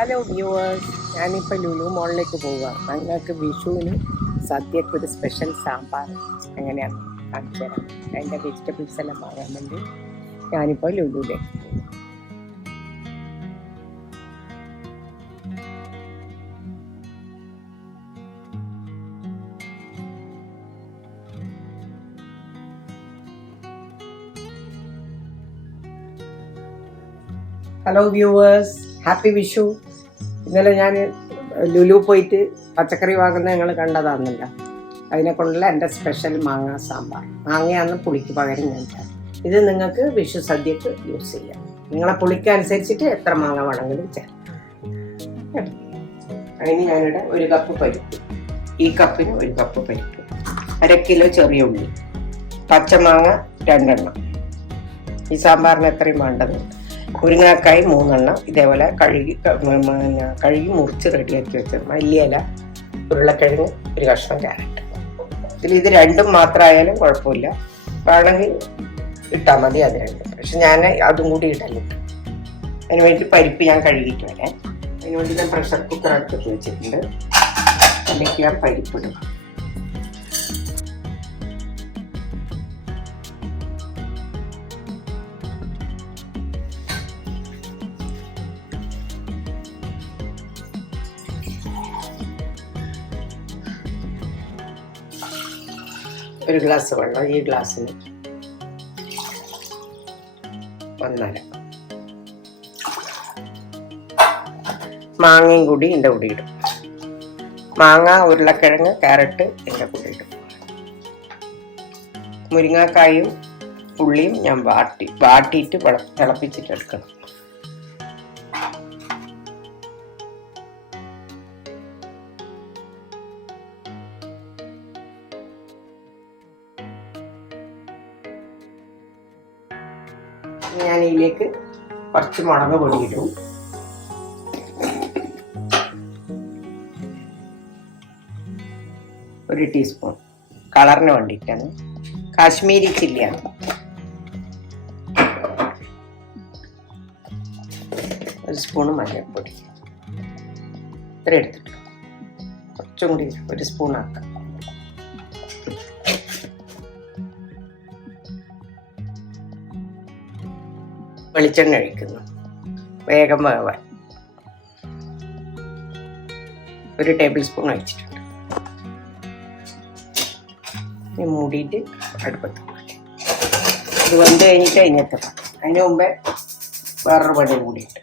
Hello viewers, ഞാനിപ്പോൾ ലുലു മോളിലേക്ക് പോവുക. ഞങ്ങൾക്ക് വിഷുവിന് സദ്യക്ക് ഒരു സ്പെഷ്യൽ സാമ്പാർ എങ്ങനെയാണ് കാണിച്ചു തരാം. അതിൻ്റെ വെജിറ്റബിൾസ് എല്ലാം വാങ്ങാൻ വേണ്ടി ഞാനിപ്പോൾ ലുലുവിലേക്ക് പോകും. Hello viewers, happy Vishu. ഇന്നലെ ഞാൻ ലുലു പോയിട്ട് പച്ചക്കറി വാങ്ങുന്നത് നിങ്ങൾ കണ്ടതാണെന്നില്ല. അതിനെ കൊണ്ടുള്ള എൻ്റെ സ്പെഷ്യൽ മാങ്ങ സാമ്പാർ. മാങ്ങയാണ് പുളിക്ക് പകരം ഞാൻ ചേർക്കും. ഇത് നിങ്ങൾക്ക് വിഷു സദ്യക്ക് യൂസ് ചെയ്യാം. നിങ്ങളെ പുളിക്ക് അനുസരിച്ചിട്ട് എത്ര മാങ്ങ വേണമെങ്കിലും ചേർക്കാം. അതിന് ഞാനിവിടെ 1 കപ്പ് പരിപ്പ്, ഈ കപ്പിന് 1 കപ്പ് പരിപ്പ്, 1/2 കിലോ ചെറിയ ഉള്ളി, പച്ചമാങ്ങ 2 എണ്ണം. ഈ സാമ്പാറിന് എത്രയും വേണ്ടത്. മുരിങ്ങാക്കായി 3 എണ്ണം ഇതേപോലെ കഴുകി മുറിച്ച് റെഡിയാക്കി വെച്ചത്. മല്ലിയില, ഉരുളക്കിഴങ്ങ്, 1 കഷ്ണം ക്യാരറ്റ്. ഇത് രണ്ടും മാത്രമായാലും കുഴപ്പമില്ല, വേണമെങ്കിൽ ഇട്ടാൽ മതി അത് രണ്ടും. പക്ഷെ ഞാൻ അതും കൂടി ഇടലുണ്ട്. അതിന് വേണ്ടി പരിപ്പ് ഞാൻ കഴുകിയിട്ട് വരാം. അതിന് വേണ്ടി ഞാൻ പ്രഷർ കുക്കർ അടുപ്പിട്ട് വെച്ചിട്ടുണ്ട്. അതിലേക്ക് ഞാൻ പരിപ്പ് ഇടും. ഒരു ഗ്ലാസ് വെള്ളം, ഈ ഗ്ലാസ്സിന് 1.5. മാങ്ങയും കൂടി ഇതിൻ്റെ കൂടി ഇടും. മാങ്ങ, ഉരുളക്കിഴങ്ങ്, ക്യാരറ്റ് ഇതിൻ്റെ കൂടി ഇടും. മുരിങ്ങാക്കായും ഉള്ളിയും ഞാൻ വാട്ടിയിട്ട് തിളപ്പിച്ചിട്ട് എടുക്കണം. ഞാൻ ഇതിലേക്ക് കുറച്ച് മുളക് പൊടി ഇടും. ഒരു ടീസ്പൂൺ കളറിന് വേണ്ടിയിട്ടാണ്, കാശ്മീരി ചില്ലിയാണ്. ഒരു സ്പൂണ് മഞ്ഞൾപ്പൊടി ഇത്ര എടുത്തിട്ട് കുറച്ചും കൂടി 1 സ്പൂൺ ആക്കാം. വെളിച്ചെണ്ണ ഒഴിക്കുന്നു വേഗം വേവാൻ. 1 ടേബിൾ സ്പൂൺ ഒഴിച്ചിട്ടുണ്ട്. മൂടിയിട്ട് അടുപ്പത്ത് ഇത് വെന്ത് കഴിഞ്ഞിട്ട് അതിനെത്തണം. അതിന് മുമ്പേ വേറൊരു പണി കൂടിയിട്ട്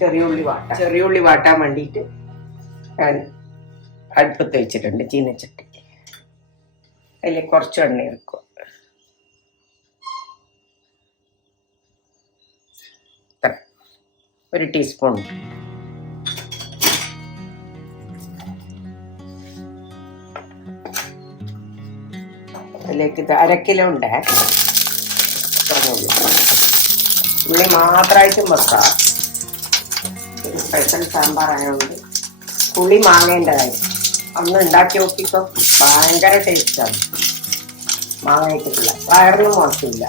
ചെറിയ ഉള്ളി വാട്ടാൻ വേണ്ടിയിട്ട് ഞാൻ അടുപ്പത്ത് വെച്ചിട്ടുണ്ട് ചീനച്ചട്ടി. അതിൽ കുറച്ച് എണ്ണ വെക്കുക. ഒരു ടീസ്പൂൺ. അതിലേക്ക് 1/2 കിലോ ഉണ്ട്. ഉള്ളി മാത്രമായിട്ടും വെക്കാം. സ്പെഷ്യൽ സാമ്പാർ ആയതുകൊണ്ട് പുളി മാങ്ങേണ്ടതായി അന്ന് ഉണ്ടാക്കി നോക്കിക്കോ. ഭയങ്കര ടേസ്റ്റാണ്. മാങ്ങയിട്ടുള്ള വയറിനും മോശമില്ല.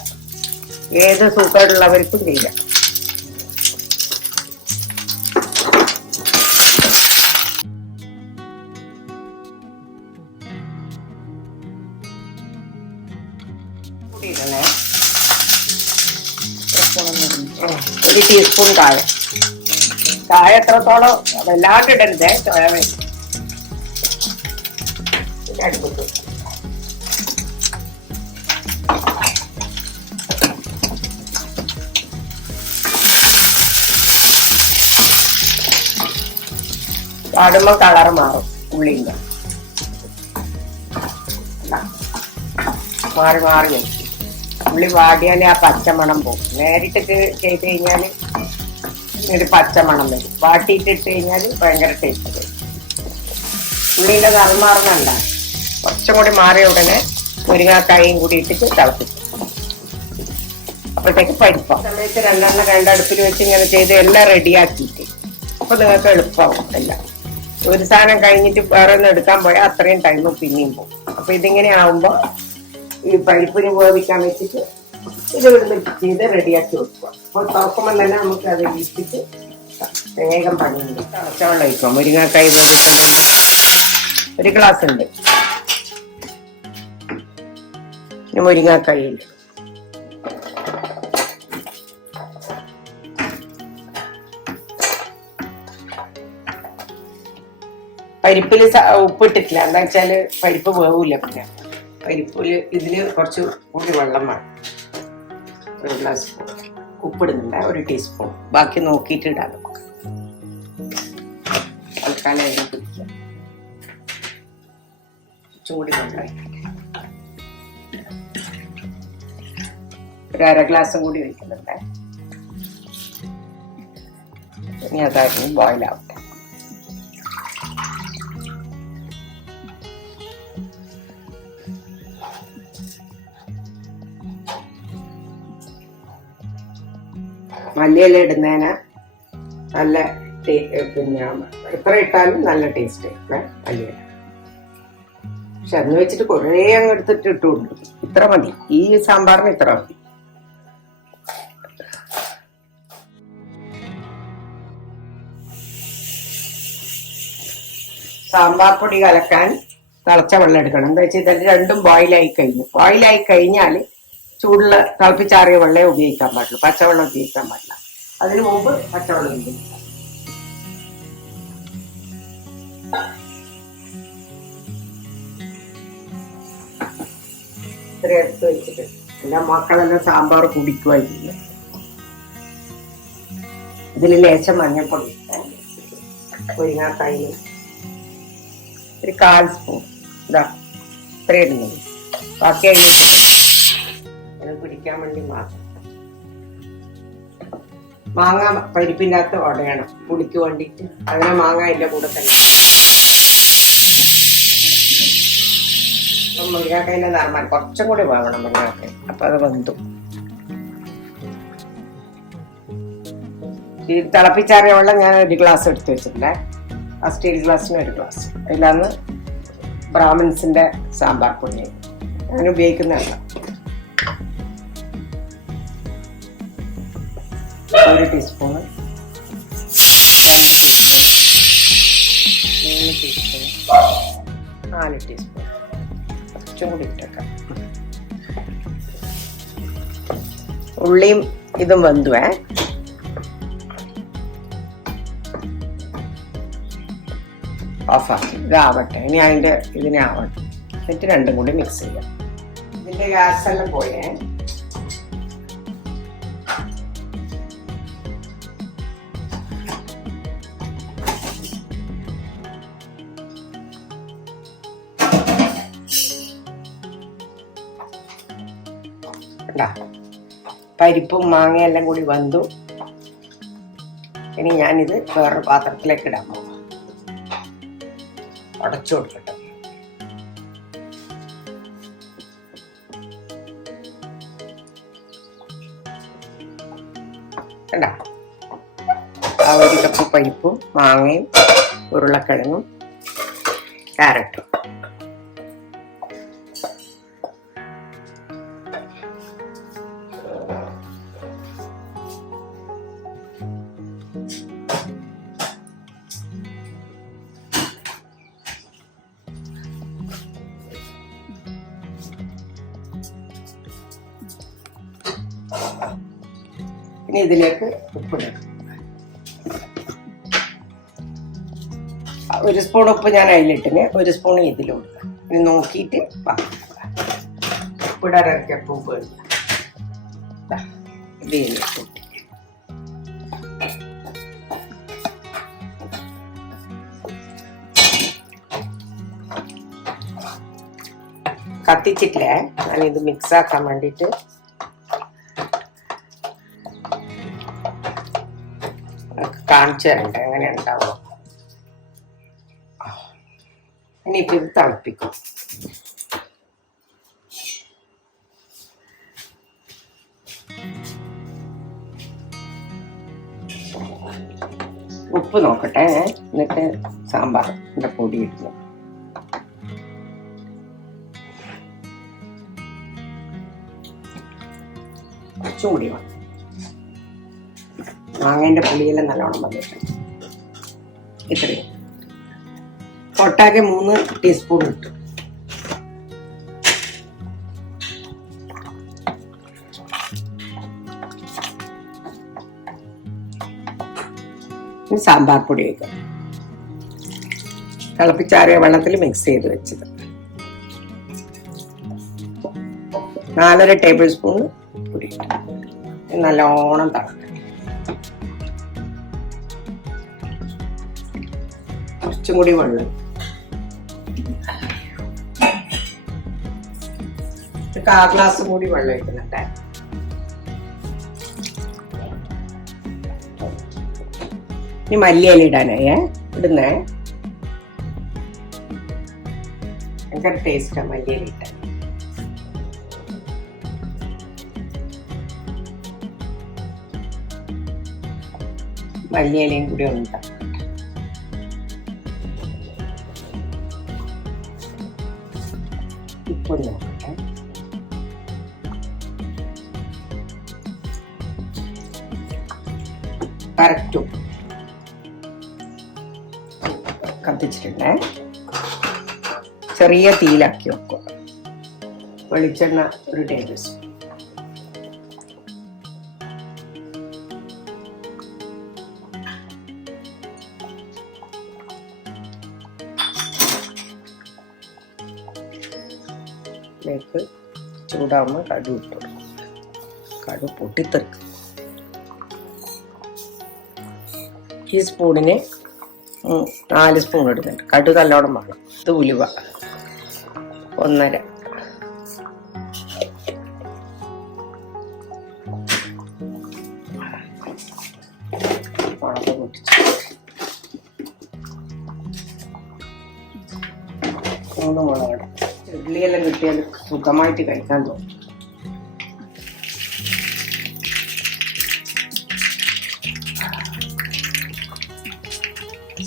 ഏത് സൂക്കേടുള്ളവർക്കും ചെയ്യാം. ഇടണേ 1 ടീസ്പൂൺ കായ എത്രത്തോളം വല്ലാണ്ട് ഇടരുതേ, ചോയ വേണ്ടി. അടുപ്പത്ത് പാടുമ്പോ കളർ മാറും. ഉള്ളിൻ്റെ മാറി നോക്കി ഉള്ളി വാടിയാലേ ആ പച്ചമണം പോകും. നേരിട്ട് ചെയ്ത് കഴിഞ്ഞാൽ ഒരു പച്ചമണം വരും. വാട്ടിയിട്ടിട്ട് കഴിഞ്ഞാൽ ഭയങ്കര ടേസ്റ്റ് വരും. ഉള്ളിൻ്റെ നിറം മാറുന്നുണ്ട. കുറച്ചും കൂടി മാറിയ ഉടനെ മുരിങ്ങാക്കായും കൂടി ഇട്ടിട്ട് തിളപ്പിക്കും. അപ്പോഴത്തേക്ക് പരിപ്പം സമയത്ത് 2 എണ്ണം 2 അടുപ്പിൽ വെച്ച് ഇങ്ങനെ ചെയ്ത് എല്ലാം റെഡിയാക്കിയിട്ട് അപ്പോൾ നിങ്ങൾക്ക് എളുപ്പമാവും. എല്ലാം ഒരു സാധനം കഴിഞ്ഞിട്ട് വേറെ ഒന്ന് എടുക്കാൻ പോയാൽ അത്രയും ടൈം പിന്നെയും പോകും. അപ്പോൾ ഇതിങ്ങനെ ആവുമ്പോൾ ഈ പരിപ്പിന് വേവിക്കാൻ വെച്ചിട്ട് ഇത് ഇവിടുന്ന് ചെയ്ത് റെഡിയാക്കി വെക്കുക. അപ്പോൾ തുറക്കുമ്പോൾ തന്നെ നമുക്ക് അത് ഇട്ടിട്ട് വേഗം പണിയുണ്ട്. തിളച്ച വെള്ളം ഒഴിക്കാം. മുരിങ്ങക്കായ് വേവിച്ചിട്ടുണ്ട്. ഒരു ഗ്ലാസ് ഉണ്ട്. മുരിങ്ങക്കായ് പരിപ്പില് ഉപ്പിട്ടിട്ടില്ല. എന്താ വെച്ചാല് പരിപ്പ് വേവൂല. പിന്നെ പരിപ്പില് ഇതില് കുറച്ച് കൂടി വെള്ളം വേണം. ഒരു ഗ്ലാസ് ഉപ്പിടുന്നുണ്ട്, 1 ടീസ്പൂൺ. ബാക്കി നോക്കിയിട്ട് ഇടാം. തൽക്കാലം അതിനെ പിടിക്കാം. കുറച്ചും കൂടി വെള്ളം ഒരു 1/2 ഗ്ലാസും കൂടി ഒഴിക്കുന്നുണ്ട്. ഇനി അതായിരുന്നു ബോയിലാവട്ടെ. മല്ലിയില ഇടുന്നതിന് നല്ല പിന്നെ എത്ര ഇട്ടാലും നല്ല ടേസ്റ്റ് മല്ലിയില. പക്ഷെ അന്ന് വെച്ചിട്ട് കുറേ അങ്ങ് എടുത്തിട്ട് ഇട്ടുകൊണ്ട് ഇത്ര മതി. ഈ സാമ്പാറിന് ഇത്ര മതി. സാമ്പാർ പൊടി കലക്കാൻ തിളച്ച വെള്ളം എടുക്കണം. എന്താ വെച്ചാൽ ഇതിൽ രണ്ടും ബോയിലായി കഴിഞ്ഞു. ബോയിലായി കഴിഞ്ഞാൽ ചൂടുള്ള തിളപ്പിച്ചാറിയ വെള്ളം ഉപയോഗിക്കാൻ പാടില്ല, പച്ചവെള്ളം ഉപയോഗിക്കാൻ പാടില്ല. അതിനു മുമ്പ് പച്ചവെള്ളം ഉപയോഗിക്കാം. ഇത്ര എടുത്ത് വെച്ചിട്ട് എല്ലാ മക്കളെല്ലാം സാമ്പാർ കുടിക്കുകയില്ല. ഇതിൽ ലേശം മഞ്ഞൾപ്പൊടി, മുരിങ്ങാക്കായി ഒരു 1/4 സ്പൂൺ, ഇതാ ഇത്ര ഇടുന്നത്. ബാക്കി അത് പിടിക്കാൻ വേണ്ടി മാത്രം. മാങ്ങ പരിപ്പിൻ്റെ അകത്ത് ഉടയണം പുളിക്ക് വേണ്ടിയിട്ട്. അങ്ങനെ മാങ്ങ അതിൻ്റെ കൂടെ തന്നെ. മുരിങ്ങാക്കായിൻ്റെ നർമ്മൽ കുറച്ചും കൂടി വേണം മുരിങ്ങാക്കായി. അപ്പൊ അത് വെന്തു. ഈ തിളപ്പിച്ചാറിയ വെള്ളം ഞാൻ 1 ഗ്ലാസ് എടുത്ത് വെച്ചിട്ടുണ്ടേ. ആ സ്റ്റീൽ ഗ്ലാസ്സിന് 1 ഗ്ലാസ്. അതിലാണ് ബ്രാഹ്മിൻസിന്റെ സാമ്പാർ പൊടി ഞാൻ ഉപയോഗിക്കുന്നതല്ല. 1 ടീസ്പൂൺ, 2 ടീസ്പൂൺ, 3 ടീസ്പൂൺ, 4 ടീസ്പൂൺ. കുറച്ചും കൂടി ഇട്ടേക്കാം. ഉള്ളിയും ഇതും വെന്തുവേ. ഓഫാക്കി ഇതാവട്ടെ. ഇനി അതിൻ്റെ ഇതിനെ ആവട്ടെ. എന്നിട്ട് രണ്ടും കൂടി മിക്സ് ചെയ്യാം. ഇതിൻ്റെ ഗ്യാസ് എല്ലാം പോയേ. പരിപ്പും മാങ്ങയെല്ലാം കൂടി വെന്തു. ഇനി ഞാനിത് വേറൊരു പാത്രത്തിലേക്ക് ഇടാൻ പോകാം. അടച്ചു കൊടുക്കട്ടെ. കണ്ട, ആ 1 കപ്പ് പരിപ്പും മാങ്ങയും ഉരുളക്കിഴങ്ങും ക്യാരറ്റും. ഇനി ഇതിലേക്ക് ഉപ്പിടുക. 1 സ്പൂൺ ഉപ്പ് ഞാൻ അതിലിട്ടിന്, 1 സ്പൂൺ ഇതിലും ഇടുക. ഇനി നോക്കിയിട്ട് ഉപ്പിടാൻ ഇറക്കിയപ്പോൾ ഉപ്പ് ഇടുക. കത്തിച്ചിട്ടില്ലേ, ഞാനിത് മിക്സ് ആക്കാൻ വേണ്ടിയിട്ട് കാണിച്ചു തരണ്ട എങ്ങനെ ഉണ്ടാവും. ഇനിയിപ്പോൾ ഇത് തിളപ്പിക്കും. ഉപ്പ് നോക്കട്ടെ, എന്നിട്ട് സാമ്പാറിൻ്റെ പൊടി ഇടുന്നു. കുറച്ചുകൂടി വേണം. മാങ്ങേൻ്റെ പുളിയെല്ലാം നല്ലോണം വന്നിട്ടുണ്ട്. ഇത്രയും ഒട്ടാകെ 3 ടീസ്പൂൺ ഇട്ടു. സാമ്പാർ പൊടി വയ്ക്കാം. തിളപ്പിച്ചാറിയ വെള്ളത്തിൽ മിക്സ് ചെയ്ത് വെച്ചത്. 4.5 ടേബിൾ സ്പൂൺ പൊടി. നല്ലോണം തിളക്കും. കുറച്ചും കൂടി വെള്ളം. 1/4 ഗ്ലാസ് കൂടി വെള്ളം ഒഴിക്കുന്നുണ്ട്. ഇനി മല്ലിയില ഇടാനായേ ഇടുന്നേ. ഭയങ്കര ടേസ്റ്റാണ് മല്ലിയില ഇട്ടാൻ. മല്ലിയിലയും കൂടി ഉണ്ട്. ഉപ്പ് നോക്കട്ടെ. കറക്റ്റ് ഉപ്പ്. കത്തിച്ചിട്ടുണ്ടേ. ചെറിയ തീയിലാക്കി വെക്കുക. വെളിച്ചെണ്ണ 1 ടേബിൾ സ്പൂൺ. ലേക്ക് ചൂടാവുമ്പോൾ കടുക് ഇട്ടു. കടുക് പൊട്ടിത്തെറിക്കും. ഈ സ്പൂണിന് 4 സ്പൂൺ ഇടുന്നുണ്ട്. കടുക് നല്ലോണം വേണം. ഇത് ഉലുവ 1.5. മുളക് പൊട്ടിച്ച് 3 മുളക്. ഇഡ്ഡലിയെല്ലാം കിട്ടിയാൽ സുഖമായിട്ട് കഴിക്കാൻ തോന്നും.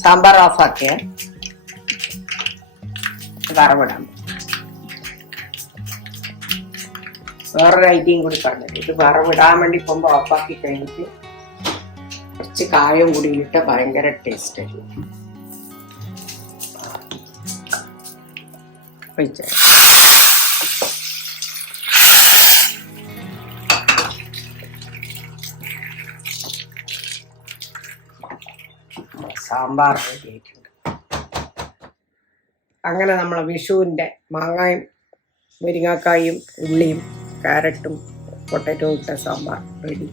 സാമ്പാർ ഓഫാക്കിയ വറവിടാം. വേറൊരു ഐഡിയയും കൂടി പറഞ്ഞിട്ട് ഇത് വറവിടാൻ വേണ്ടി പോകുമ്പോൾ ഓഫാക്കി കഴിഞ്ഞിട്ട് കുറച്ച് കായം കൂടി ഇട്ട് ഭയങ്കര ടേസ്റ്റ് ആയിരിക്കും. സാമ്പാർ റെഡി ആയിട്ടുണ്ട്. അങ്ങനെ നമ്മളെ വിഷുവിൻ്റെ മാങ്ങയും മുരിങ്ങാക്കായും ഉള്ളിയും ക്യാരറ്റും പൊട്ടറ്റോ ഇട്ട സാമ്പാർ റെഡി.